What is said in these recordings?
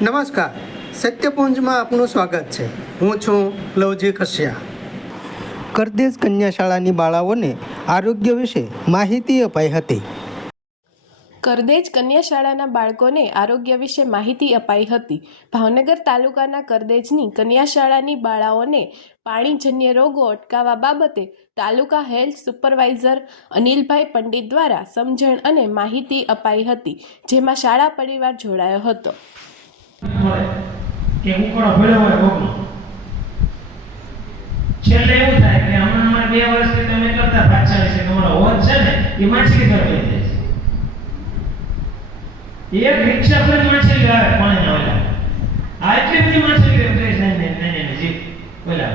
નમસ્કાર, સત્યપુંજમાં આપનું સ્વાગત છે. હું છું લવજી કશ્યા. કરદેશ કન્યા શાળાની બાળાઓને આરોગ્ય વિશે માહિતી અપાઈ હતી. કરદેજ કન્યા શાળાના બાળકોને આરોગ્ય વિશે માહિતી અપાઈ હતી. ભાવનગર તાલુકાના કરદેજની કન્યા શાળાની બાળાઓને પાણીજન્ય રોગો અટકાવવા બાબતે તાલુકા હેલ્થ સુપરવાઇઝર અનિલભાઈ પંડિત દ્વારા સમજણ અને માહિતી અપાઈ હતી, જેમાં શાળા પરિવાર જોડાયો હતો. કે ઉકળો ભળ્યો હોય રોગનો છેલ્લે એવું થાય કે હમણાં 2 વર્ષથી તમે કરતા ભાગશાળી છે, તમારો હોજ છે ને એ માછલી ઘર લઈ જાય છે. એક રિક્ષા પર માછલી લાવે પાણી ના ઓલા આટલી બધી માછલી રહે નહીં જી ઓલા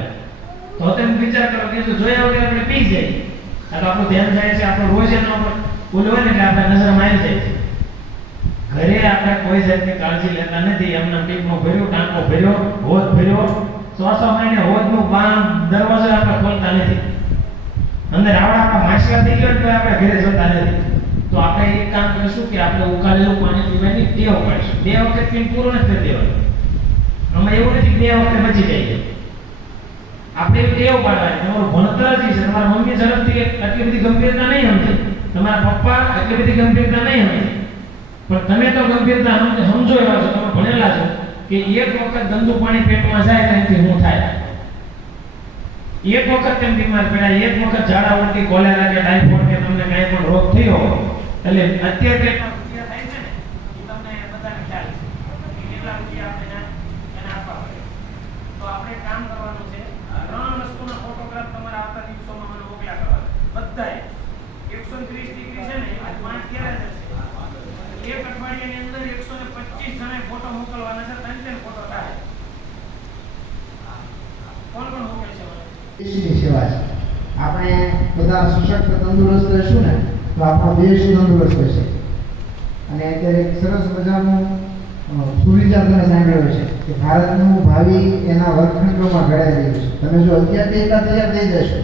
તો તમે વિચાર કરો કે જો જોયા વગર આપણે પી જાય આ તો આપણું ધ્યાન જાય છે, આપણો રોજ એનો ઓલો હોય ને એટલે આપણે નજરમાં આવી જાય છે. ઘરે આપણે કોઈ જાતની કાળજી લેતા નથી. એમના ટીપનો ભર્યો, ટાંકો ભર્યો, હોદ ભર્યો, 100 મહિને હોદનું બામ દરવાજો આપણે ખોલતા નથી. અંદર આવડા માછલા થઈ ગયો તો આપણે ઘરે જતા નથી. તો આપણે એક કામ કરીશું કે આપણે ઉકાળેલું પાણી પીવાની ટેવ પાડીશું. 2 વખત પીને પૂરું નથી કરી દેવાનું. અમે એવું નથી 2 વખત બચી જઈએ. આપણે ટેવ પાડવાની. તમારું ભણતર જ છે. તમારા મમ્મી ઝડપથી એટલી બધી ગંભીરતા નહીં સમજે, તમારા પપ્પા એટલી બધી ગંભીરતા નહીં સમજે, પણ તમે તો ગંભીરતા સમજો એવા છો, તમે ભણેલા છો કે એક વખત ગંદુ પાણી પેટમાં જાય ત્યાંથી શું થાય. એક વખત તેમ બીમાર પડ્યા, એક વખત ઝાડા ઉલટી, કોલેરા કે ટાઇફોઇડ કે તમને કાંઈ પણ રોગ થયો એટલે અત્યારે પેટમાં રૂપિયા થાય છે ને એ તમને બધાને ખ્યાલ છે કે કેટલા રૂપિયા આપણે એને આપવા પડે. તો આપણે કામ કરવાનું છે, 3 વસ્તુના ફોટોગ્રાફ તમારા આવતા દિવસોમાં મને મોકલ્યા કરવાના બધાએ. 130 ડિગ્રી છે ને આજ 5 ક્યારે જશે, એક અઠવાડિયાની અંદર 125 જણે ફોટો મોકલવાના છે. 3 ફોટો થાય. કોણ મોકલે છે? દેશની સેવા છે. આપણે બધા સશક્ત તંદુરસ્ત રહેશું ને તો આપણો દેશ તંદુરસ્ત રહેશે. અને અત્યારે એક સરસ મજાનું સુવિચાર તમે સાંભળ્યો છે કે ભારતનું ભાવિ એના વર્ગખંડોમાં ઘડાઈ રહ્યું છે. તમે જો અત્યારથી એટલા તૈયાર થઈ જશો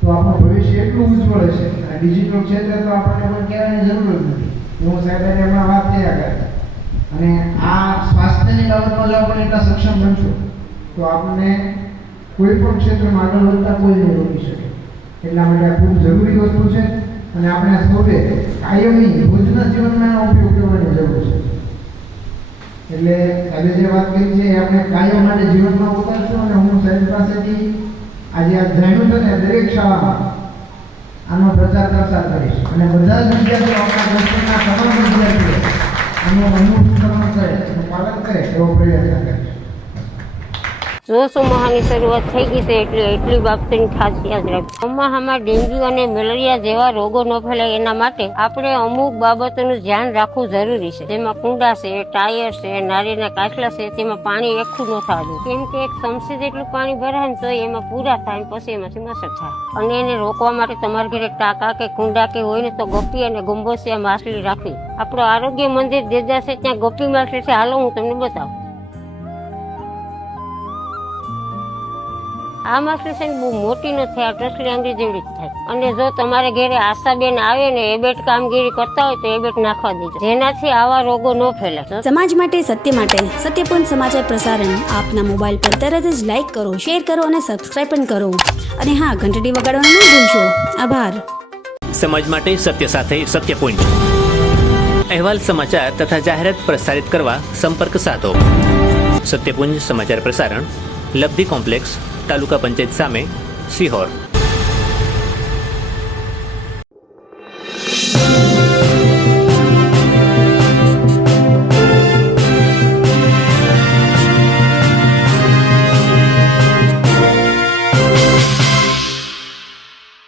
તો આપણું ભવિષ્ય એટલું ઉજ્જવળ છે. અને ડિજિટલ ક્ષેત્રે તો આપણને કોઈ કહેવાની જરૂર જ નથી. હું સાહેબ હમણાં વાત કર્યા કરતા. અને આ સ્વાસ્થ્યની બાબતમાં જો આપણે એટલા સક્ષમ બનશું તો આપણને કોઈ પણ ક્ષેત્રમાં આગળ વધતા કોઈ નહીં રોકી શકે. એટલા માટે આ ખૂબ જરૂરી વસ્તુ છે અને આપણે સૌએ કાયમી રોજના જીવનમાં એનો ઉપયોગ કરવાની જરૂર છે. એટલે આજે જે વાત કરી છે એ આપણે કાયમ માટે જીવનમાં ઉતારશું. અને હું સાહેબ પાસેથી આજે આ જાણ્યું છે ને દરેક શાળામાં આનો પ્રચાર પ્રસાર કરીશ અને બધા જ વિદ્યાર્થીઓ આપણા દેશના તમામ વિદ્યાર્થીઓ આનું અનુસરણ કરે અને પાલન કરે એવો પ્રયત્ન કરીશ. ચોમાસાની શરૂઆત થઈ ગઈ છે એટલે એટલી બાબતની ખાસ યાદ રાખી. ચોમાસામાં ડેન્ગ્યુ અને મેલેરિયા જેવા રોગો ન ફેલાય એના માટે આપણે અમુક બાબતોનું ધ્યાન રાખવું જરૂરી છે. જેમાં કુંડા છે, ટાયર છે, નારિયેળના કાચલા છે, તેમાં પાણી એકઠું ન થવા દે. કેમ કે એક ચમચી જેટલું પાણી ભરાય ને તો એમાં પૂરા થાય, પછી એમાંથી મચ્છર થાય. અને એને રોકવા માટે તમારા ઘરે ટાંકા કે કુંડા કે હોય ને તો ગપ્પી અને ગંબોસિયા માછલી રાખવી. આપણું આરોગ્ય મંદિર દેદા છે ત્યાં ગપ્પી માછલી છે, હાલો હું તમને બતાવું. આ માછલી છે ને બહુ મોટી ન થાય, ટસલી આંગળી જેવડી જ થાય. અને જો તમારે ઘરે આશાબેન આવે ને એબેટ કામગીરી કરતા હોય તો એબેટ નાખવા દેજો, જેનાથી આવા રોગો ન ફેલાય. સમાજ માટે સત્ય માટે સત્યપૂર્ણ સમાચાર પ્રસારણ આપના મોબાઈલ પર તરત જ લાઈક કરો, શેર કરો અને સબસ્ક્રાઇબ પણ કરો. અને હા, ઘંટડી વગાડવાનું ન ભૂલશો. આભાર. સમાજ માટે સત્ય સાથે સત્યપુંજ. અહેવાલ, સમાચાર તથા જાહેરાત પ્રસારિત કરવા સંપર્ક સાધો. સત્યપુંજ સમાચાર પ્રસારણ, લબ્ધિ કોમ્પ્લેક્સ, તાલુકા પંચાયત સામે, સિહોર.